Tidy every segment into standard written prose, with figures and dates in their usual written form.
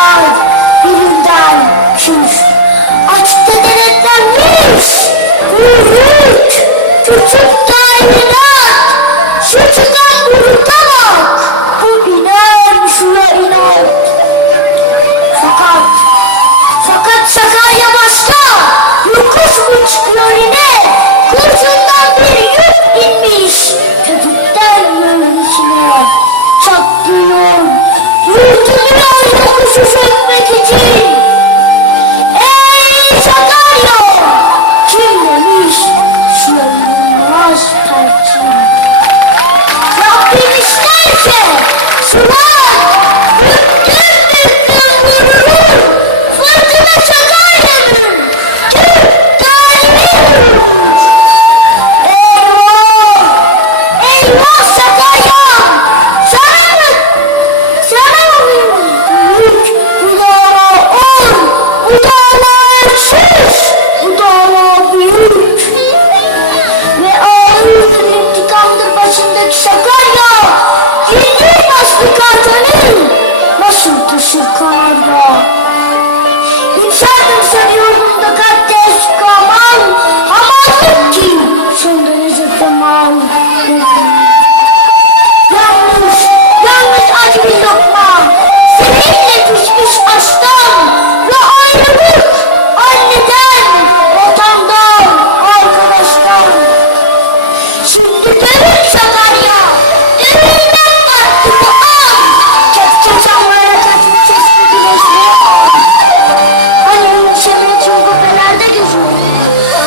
var birinden küs. Açıkta denetlenmiş hürriyet, küçük daireler, şu çıkan gruta bak, bu iner şuna iner. Fakat Sakarya başta, yokuş mu çıkıyor yine, kurşundan bir yük inmiş, köpükten yığın içine, çatlıyor, yürütülüyor yokuşu sökmek için. Ey Sakarya! Kim demiş şu yanılmaz perçin? Rabbim isterse sular büktüm büktüm vurur, fırtına Sakarya'nın Türk daimi vurur. Eyvah! Eyvah Sakarya'm! Sana mı büyük bu dava ol, bu dava ölçüş, bu dava büyük. Ve ağır intikamdır başındaki Sakarya, indir baslı kartanı, nasıl taşır kanarda. İnsandım sanıyordum da kalpte çıkamam, hamallık ki sonunda necete mal. Yalnız acı bir lokma, seninle pişmiş aşktan ve ayrılık anneden, vatandan, arkadaştan. Şimdi dönün Sakarya, dönünden baktı bu an, kepçe çalmaya kaçmış sesli güneşliğe an. Hani ünşemin çılgınlarda geziyor,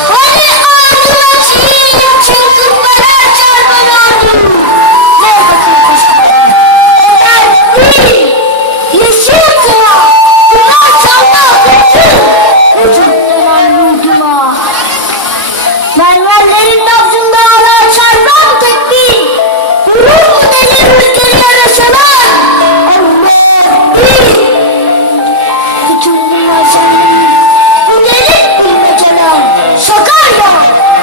hani ardına çiğnin çılgınlara çarpan ardı. Ne bakın koşmalar, eğer değil, yeşil kıra, bunlar çalma bütün, vücuttan yurduma. Mermerlerin nabzında hala çarpan tekbir, vurur mu deli rüzgarı yarasalar? Allah bir! Bütün bunlar senin, bu delik bilmeceler. Sakarya,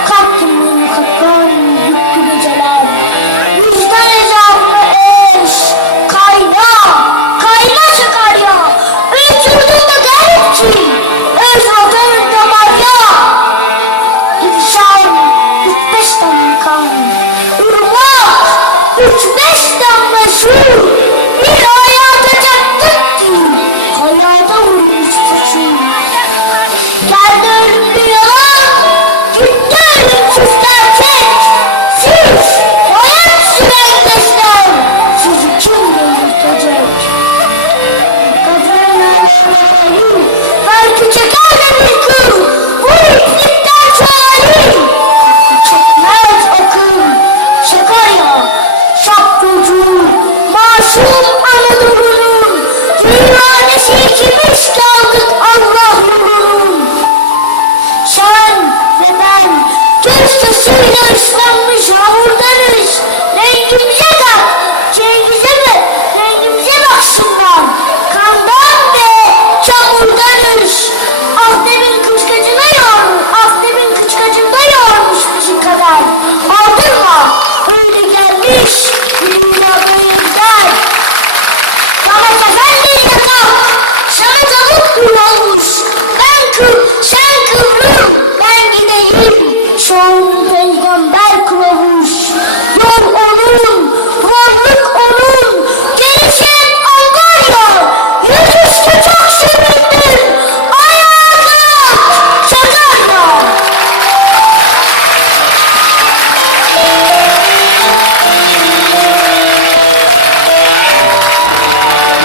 kalktım kakar, büktü geceler. Vicdan ezabına eş, kayna Sakarya. Uçurdun da garipçi, öz vatanın damarya. İnsan 3-5 damla kan, ırmak 3-5 damla su, bir hayata çattık ki hayata vurmuş suçu. Geldi ölümlü yalan, gitti ölümsüz gerçek. Siz hayat süren gençler, sizi kim delirtecek? Kadının ayakları, belki çekerler bir kıl, bu iplikten çare. Çekmez akıl, Sakarya, şap çocuğu, masum Anadolu'nun, divanesi ikimiz kaldık Allah yolunun. Sen ve ben, göz taşıyla ıslanmış hamurdanız, rengimize bak, rengimize baksınlar, kandan ve çamurdanız. Afdemin kıçkacında yormuş bizi kadar. Aldırma, öyle gelmiş, dünya böyle gider. Samet Efendi'yle kalk, sana tavuk kullanmış. Sen kıvrıl, ben gideyim. Son peygamber kılavuz. Yol onun, varlık onun, gelişen Angarya. Yüzüstü çok sevindim, ayağa kalk Sakarya.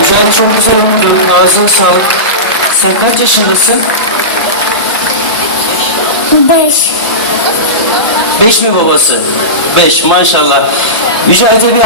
Güzel, çok güzel oldu. Ağzına sağlık. Sen kaç yaşındasın? 5. 5 mi babası? 5 maşallah. Yüce Edebiyat